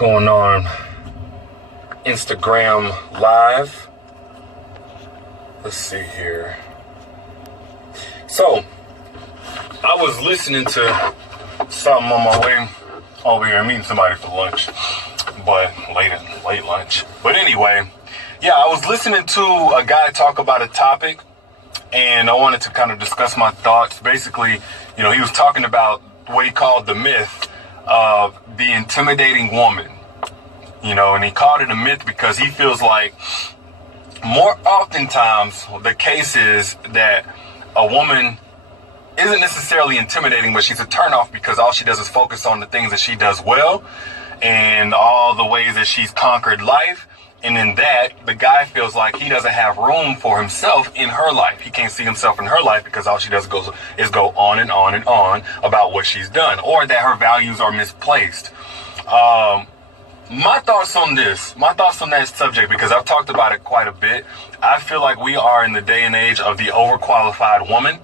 going on Instagram Live. Let's see here. So, I was listening to something on my way over here, meeting somebody for lunch, but late lunch. But anyway, yeah, I was listening to a guy talk about a topic, and I wanted to kind of discuss my thoughts. Basically, he was talking about what he called the myth of the intimidating woman, and he called it a myth because he feels like more oftentimes the case is that a woman isn't necessarily intimidating, but she's a turnoff because all she does is focus on the things that she does well and all the ways that she's conquered life. And in that, the guy feels like he doesn't have room for himself in her life. He can't see himself in her life because all she does is go on and on and on about what she's done, or that her values are misplaced. My thoughts on that subject, because I've talked about it quite a bit. I feel like we are in the day and age of the overqualified woman.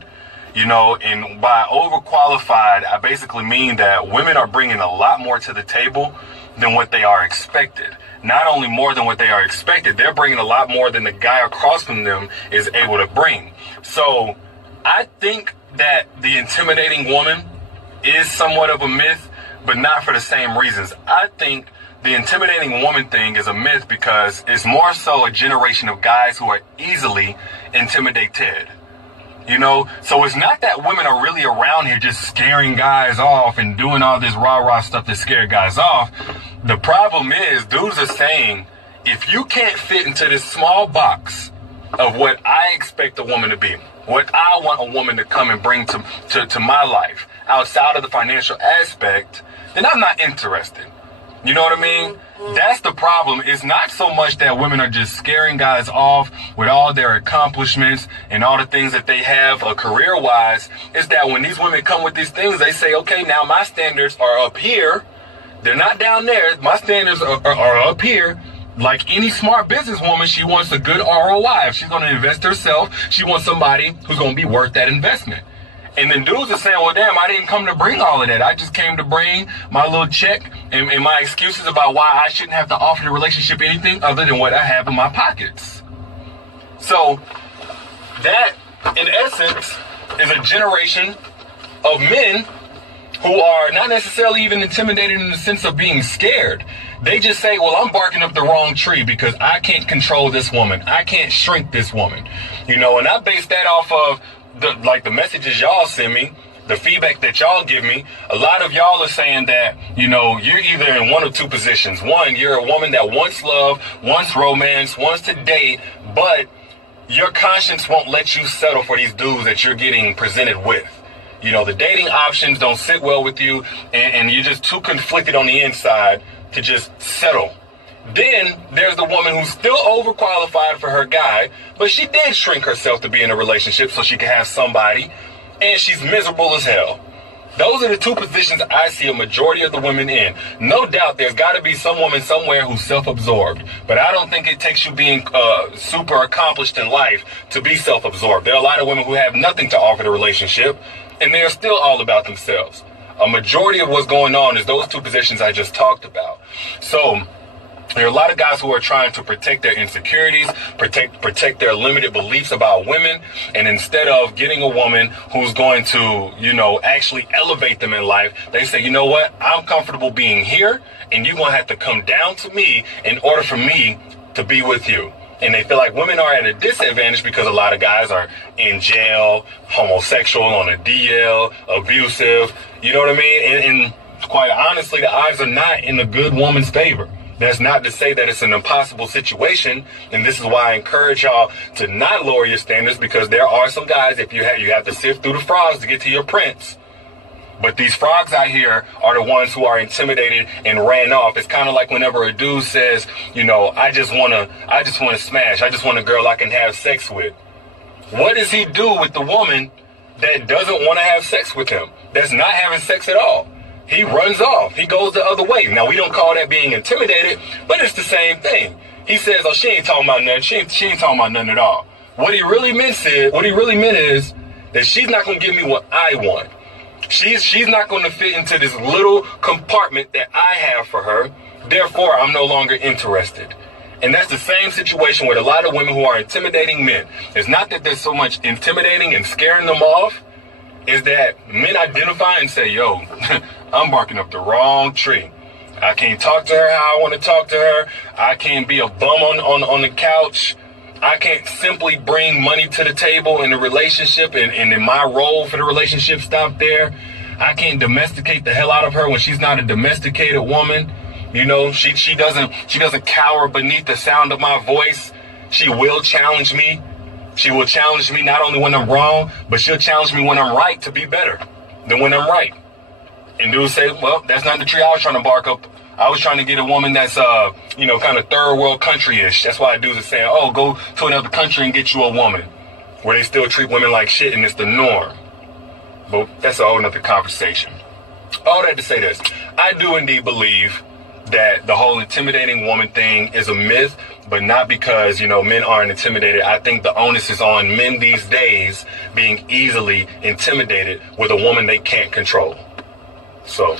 And by overqualified, I basically mean that women are bringing a lot more to the table than what they are expected. Not only more than what they are expected, they're bringing a lot more than the guy across from them is able to bring. So I think that the intimidating woman is somewhat of a myth, but not for the same reasons. I think the intimidating woman thing is a myth because it's more so a generation of guys who are easily intimidated. So it's not that women are really around here just scaring guys off and doing all this rah-rah stuff to scare guys off. The problem is dudes are saying, if you can't fit into this small box of what I expect a woman to be, what I want a woman to come and bring to my life outside of the financial aspect, then I'm not interested. You know what I mean? That's the problem. It's not so much that women are just scaring guys off with all their accomplishments and all the things that they have career-wise. It's that when these women come with these things, they say, okay, now my standards are up here. They're not down there. My standards are up here. Like any smart businesswoman, she wants a good ROI. If she's going to invest herself, she wants somebody who's going to be worth that investment. And then dudes are saying, well, damn, I didn't come to bring all of that. I just came to bring my little check and my excuses about why I shouldn't have to offer the relationship anything other than what I have in my pockets. So that, in essence, is a generation of men who are not necessarily even intimidated in the sense of being scared. They just say, well, I'm barking up the wrong tree because I can't control this woman. I can't shrink this woman. And I base that off of the messages y'all send me, the feedback that y'all give me. A lot of y'all are saying that, you're either in one of two positions. One, you're a woman that wants love, wants romance, wants to date, but your conscience won't let you settle for these dudes that you're getting presented with. The dating options don't sit well with you, and you're just too conflicted on the inside to just settle. Then there's the woman who's still overqualified for her guy, but she did shrink herself to be in a relationship so she can have somebody, and she's miserable as hell. Those are the two positions I see a majority of the women in. No doubt there's got to be some woman somewhere who's self-absorbed, but I don't think it takes you being super accomplished in life to be self-absorbed. There are a lot of women who have nothing to offer the relationship, and they're still all about themselves. A majority of what's going on is those two positions I just talked about. So there are a lot of guys who are trying to protect their insecurities, protect their limited beliefs about women. And instead of getting a woman who's going to, actually elevate them in life, they say, you know what? I'm comfortable being here, and you're going to have to come down to me in order for me to be with you. And they feel like women are at a disadvantage because a lot of guys are in jail, homosexual, on a DL, abusive. You know what I mean? And quite honestly, the odds are not in the good woman's favor. That's not to say that it's an impossible situation, and this is why I encourage y'all to not lower your standards, because there are some guys, if you have to sift through the frogs to get to your prince. But these frogs out here are the ones who are intimidated and ran off. It's kind of like whenever a dude says, I just want to smash. I just want a girl I can have sex with. What does he do with the woman that doesn't want to have sex with him, that's not having sex at all? He runs off. He goes the other way. Now, we don't call that being intimidated, but it's the same thing. He says, oh, she ain't talking about nothing. She ain't talking about nothing at all. What he really meant is that she's not going to give me what I want. She's not going to fit into this little compartment that I have for her. Therefore, I'm no longer interested. And that's the same situation with a lot of women who are intimidating men. It's not that they're so much intimidating and scaring them off. Is that men identify and say, yo, I'm barking up the wrong tree. I can't talk to her how I want to talk to her. I can't be a bum on the couch. I can't simply bring money to the table in the relationship and in my role for the relationship stop there. I can't domesticate the hell out of her when she's not a domesticated woman. You know, she doesn't cower beneath the sound of my voice. She will challenge me. She will challenge me not only when I'm wrong, but she'll challenge me when I'm right to be better than when I'm right. And dudes say, well, that's not the tree I was trying to bark up. I was trying to get a woman that's, kind of third world country-ish. That's why dudes are saying, oh, go to another country and get you a woman where they still treat women like shit and it's the norm. But that's a whole nother conversation. All that to say this, I do indeed believe that the whole intimidating woman thing is a myth, but not because, men aren't intimidated. I think the onus is on men these days being easily intimidated with a woman they can't control. So,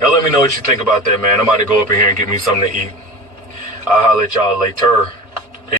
now let me know what you think about that, man. I'm about to go up in here and get me something to eat. I'll holler at y'all later.